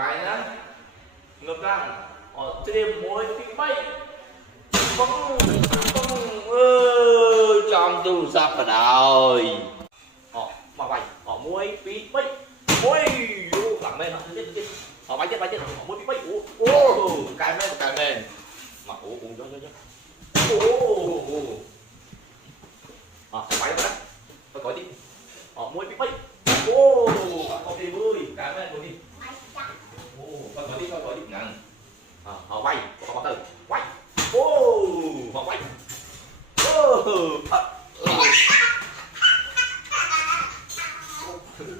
vai nhá. Ngược răng. Thêm môi phía bay. Bông. Trong tu sắp vào rồi. Mà bay. Môi phía bay. Ôi. Lặng lên. Bay chết. Môi phía bay. Cài men. Mà cho. Bay đó. Phải coi đi. Môi phía bay. Không đi vui. Cài men rồi đi. Coi đi. Ngăn. Họ bay. Họ từ. Quay. Họ quay.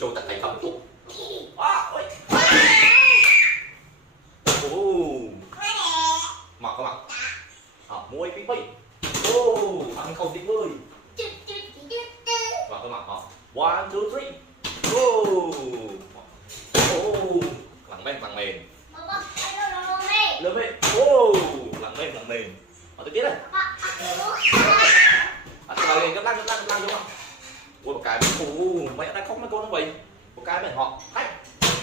Cho tất thành phẩm tụ. Mặc không mặc. Môi phía bay. Ăn không đi vui. Mặc không mặc. 1, 2, 3. Lặng mềm. Lớn lên. Lặng mềm. Tiếp tiếp này. Rồi lên gấp lăng vô không? Ui một cái mày đã khóc mấy con không vậy? Một cái mày họ khách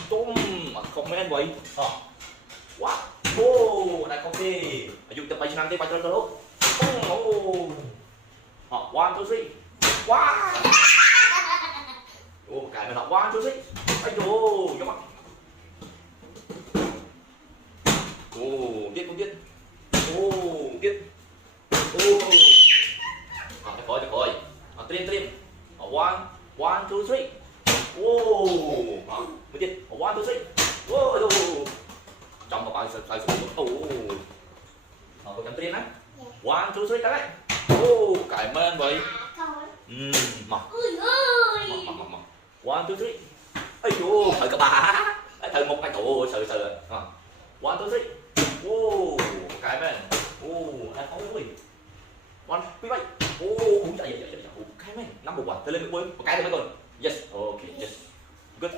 tôm mà không mấy anh vậy? Quá. Này không đi. Dùng tập bài năng đi bài cho lúc. Họ 1, 2, 3. Quá. Một cái mày họ 1, 2, 3. Ai đồ, cho mặt. Tiếp. Tiếp. Coi. Trim. 1, 2, 3. Mới tiếp. 1, 2, 3. Trong một bài sai xuống. Có chấm trim á. 1, 2, 3 cái đấy. Cải men vậy. Mà. 1, 2, 3. Ây dô, thời các bà. Thời một cái cổ sợ. 1, 2, 3. Cải men. Ai không ơi. 1, 2, 3. Chạy. Cái men, 5 bộ quả. Tôi lên một cái thôi còn. Yes, okay, yes. Good.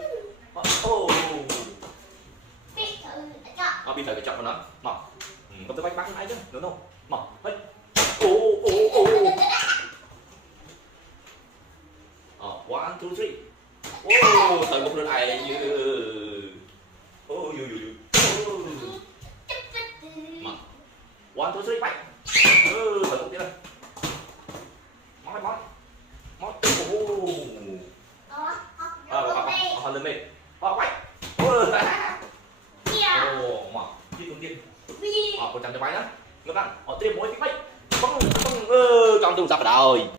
Bây giờ cái chọn của nó. Mà. Không tôi bách ai chứ, đúng không? Mà. Hết. 1, 2, 3. Thời một lần này như. Mà. 1, 2, 3. Bách. Thời một tiếng này. Món. Họ lên mệt. Họ quay. Mà. Đi. Còn chạm cho máy đó. Ngược răng. Họ tiêm mối phía bay. Trong tu sắp vào rồi.